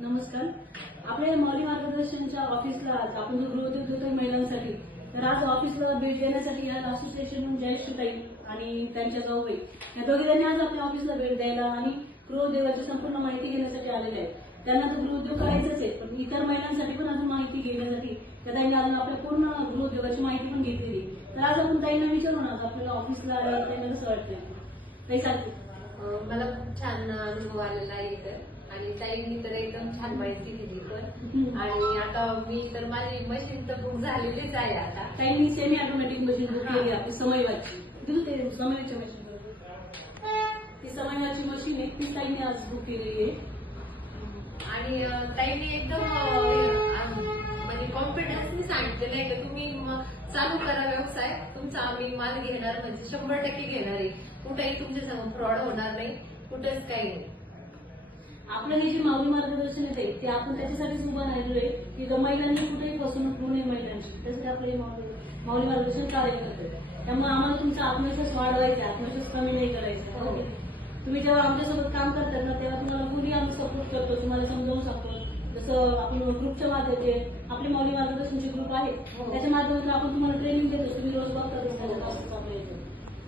नमस्कार. आपल्या मौली मार्गदर्शनच्या ऑफिसला आज आपण जो गृहोद्योग देतोय महिलांसाठी, तर आज ऑफिसला भेट देण्यासाठी या असोसिएशन जयश्रीताई आणि त्यांच्या जाऊबाई या दोघी जणी आज आपल्या ऑफिसला भेट द्यायला आणि गृहोद्योगाची संपूर्ण माहिती घेण्यासाठी आलेल्या आहेत. त्यांना तर गृहोद्योग करायचंच आहे, पण इतर महिलांसाठी पण अजून माहिती घेण्यासाठी त्या ताईंनी अजून आपल्या पूर्ण गृहोद्योगाची माहिती पण घेतलेली. तर आज आपण ताईंना विचारू ना, आपल्याला ऑफिसला त्यांना कसं वाटतंय काही सांगते. मला खूप छान अनुभव आलेला आहे इथं. आणि ताईंनी तर एकदम छान माहिती दिली पण. आणि आता मी तर माझी मशीन तर बुक झालेलीच आहे आता. ताईंनी सेमी ऑटोमॅटिक मशीन बुक केली आपली समयवाची. ते समयच्या मशीन ती समयवाची मशीन आहे, ती ताईंनी आज बुक केलेली आहे. आणि ताईंनी एकदम म्हणजे कॉन्फिडन्सनी सांगितलेलं आहे की तुम्ही चालू करा व्यवसाय तुमचा, आम्ही माल घेणार म्हणजे 100% घेणार आहे. कुठेही तुमच्या समोर फ्रॉड होणार नाही, कुठेच काही नाही. आपलं हे जे माऊली मार्गदर्शन आहे ते आपण त्याच्यासाठीच उभं राहिलो आहे की महिलांनी कुठेही फसवणूक होऊ नये महिलांची. त्यासाठी आपलं हे माऊली मार्गदर्शन कार्य करतोय. त्यामुळे आम्हाला तुमचा आत्मविश्वास वाढवायचा, आत्मविश्वास कमी नाही करायचा. तुम्ही जेव्हा आमच्यासोबत काम करतात ना, तेव्हा तुम्हाला पूर्वी आम्ही सपोर्ट करतो, तुम्हाला समजावून सांगतो. जसं आपण ग्रुपच्या माध्यमाचे आपली माऊली मार्गदर्शनचे ग्रुप आहे, त्याच्या माध्यमातून आपण तुम्हाला ट्रेनिंग देतो. तुम्ही रोज बघता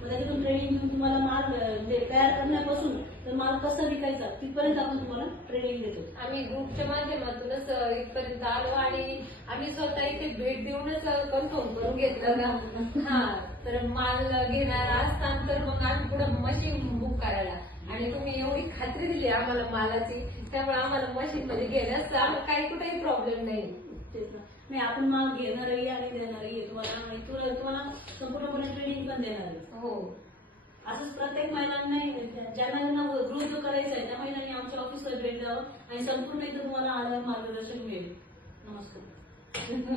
त्याच्यातून ट्रेनिंग घेऊन तुम्हाला माल म्हणजे तयार करण्यापासून तर माल कसा विकायचा तिथपर्यंत आपण तुम्हाला ट्रेनिंग देतो. आम्ही ग्रुपच्या माध्यमातूनच इथपर्यंत आलो आणि आम्ही स्वतः इथे भेट देऊनच कन्फर्म करून घेतलं ना. तर माल घेणार असताना तर मग आम्ही पुढे मशीन बुक करायला, आणि तुम्ही एवढी खात्री दिली आम्हाला मालाची, त्यामुळे आम्हाला मशीन मध्ये घेण्यास काही कुठेही प्रॉब्लेम नाही. नाही, आपण माल घेणारही आणि देणारही तुम्हाला संपूर्णपणे ट्रेनिंग पण देणार आहे. हो, असंच प्रत्येक महिलांना ज्यांना गृहोद्योग करायचा आहे त्या महिलांनी आमच्या ऑफिसला भेट द्यावं आणि संपूर्ण इथं तुम्हाला आलं मार्गदर्शन मिळेल. नमस्कार.